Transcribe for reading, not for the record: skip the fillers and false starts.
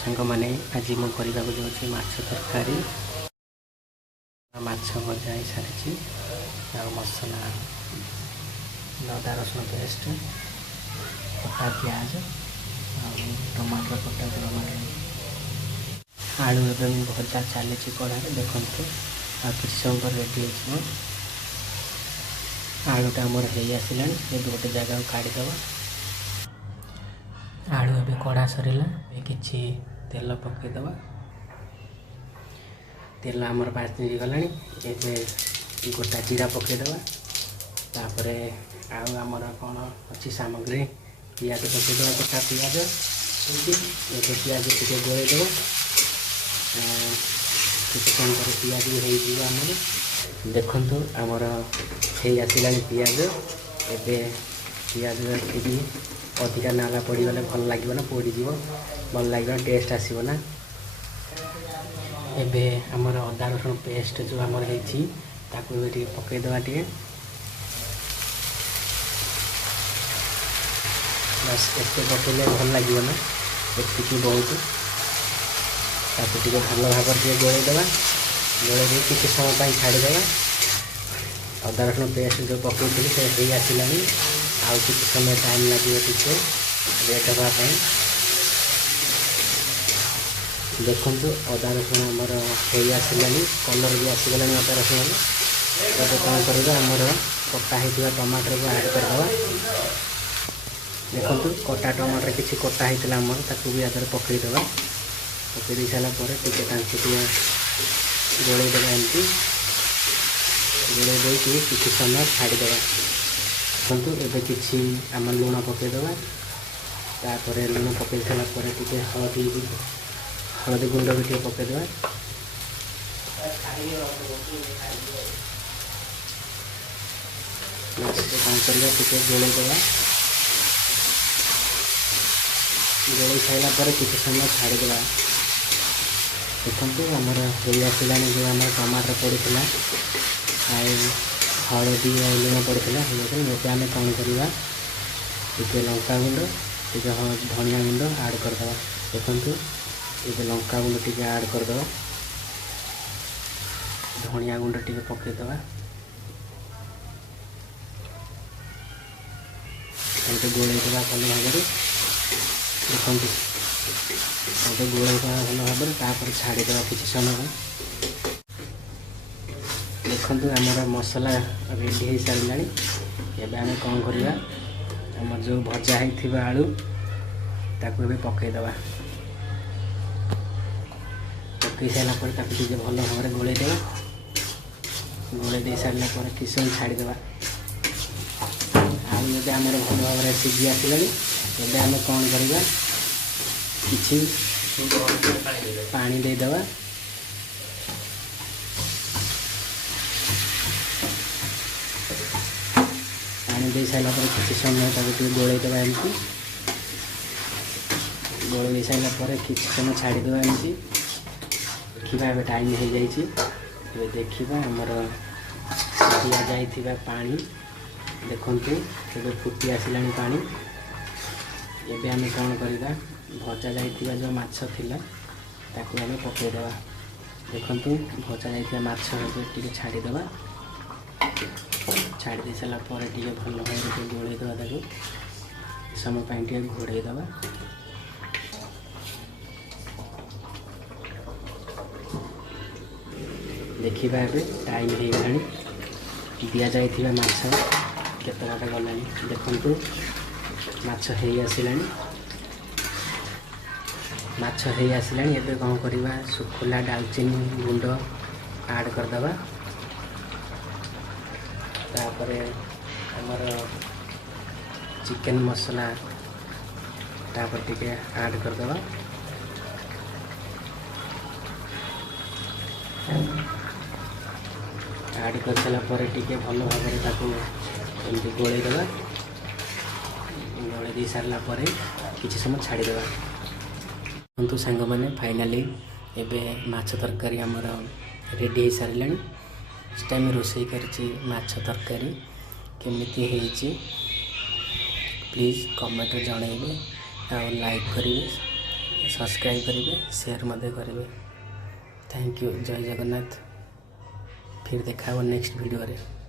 सांग मैंने आज मु करने जाऊँगी माछ तरकारी माछ भजा ही सारी मसला अदा रसुण पेस्ट कटा प्याज टमाटर कटा टमाटर आलू एवं भजा चली कढ़ाई देखो आ कि समय पर रेडी हो आलूटा आमर हो आसला गोटे जगह काढ़ीदे आलू ए कड़ा सरला कि तेल पकईदे तेल आमर बाजी गला गोटा जीरा पकईदे तापर आमर कौन अच्छी सामग्री पियाज पकईदे गोटा पियाज ये पियाज टे गोलईदे किसी समय पर पियाज भी होमर देखु आमर हो आसला पियाज एवं पियाज भी अधिका नाला पड़गले भल लगे ना पोड़ भल लगे टेस्ट आसना एवं आमर अदा रसुण पेस्ट जो आमर होती पकईदे टे बस एत पकड़े भल लगे ना एति बहुत ताकि भल भाव गोलईदे गोलई किसी समय छाड़ीदे अदा रसुण पेस्ट जो पकई से हो आसला आउ किसी समय टाइम लगे टे रेट हाँपाई देखु अदा रसुण आमर हो आसला कलर भी आसीगला अदा रसुण अब कौन कर आमर कटा होता टमाटर को ऐड करदे देखु कटा टमाटर किसी कटा होता आमर ताकू भी आदर पकईदे पकई दे सारापर टे गोलईदे एमती गोलई देकी किसी समय छाड़ीदे देखु एवं किसी आम लुण पकईदे तापर लुण पकई सारापर टे हलदी गुंड भी टे पकईदे कौन कर गोलईदे गोलई सारापर किसी समय छाड़ीदे देखु आमर हो आसला जो आम टमाटर पड़ता हलदी लुण पड़ता ये आम कौन करवा टे लंका गुंड टे धनिया गुंड ऐड करदे देखु ये लंका गुंड टे ऐड करदे धनिया गुंड टे पकईदे गोलईदे भल भाव देखु गोलईदे भल भाव तापर छाड़ीदे किसी समय देखु आमर मसला रेडी हो सारा एवं आम कौन करवा आम जो भजा होता आलू ताकू भी पकईदे पकई सारापर टे भल भाव गोलईदे गोलई दे सारापर किसी समय छाड़ीदे आलू जब आम भल भाव सीझी आसला एवं आम कौन करवा किसी पानी देदे पानी दे सारापर किसी समय गोलईदे एमती गोलई सारापर किसी समय छाड़ीदे एमती देखा टाइम हो जाए देखा आमर दिया जाइथिबा पानी देखु ये फुटी आसला पानी एवं आम कौन करवा भजा जाइथिबा जो माछ थिला ताकू आम पकईदे देखु भजा जाइथिबा माछ टे छाड़ीदे छाड़ी दे सारापर टे भल भाव गोलईदे ताकू समय टे घोड़ईदे देखा ए टाइम हो गला दि जाइथिबा माछ केते बाटे गलानी देखु माछ हो आसला माछ हो आसला एवं कौन करवा सुखुला डालचीनी गुंड ऐड करदे तापर आमर चिकेन मसला तापर टे ऐड करदे ऐड कर सारापर टे भल भाव एमती गोलईदे गोलई दे सारापर किसी समय छाड़ीदे देखु सांग मैंने फाइनाली एवं माछ तरकारी आमर रेडी हो सारा टाइम रोषे कर माछ तरकारी केमिति होइछि प्लीज कमेंट जनइबे और लाइक करेंगे सब्सक्राइब करेंगे, शेयर मध्य करेंगे। Thank you. जय जगन्नाथ। फिर देखा नेक्स्ट वीडियो रे।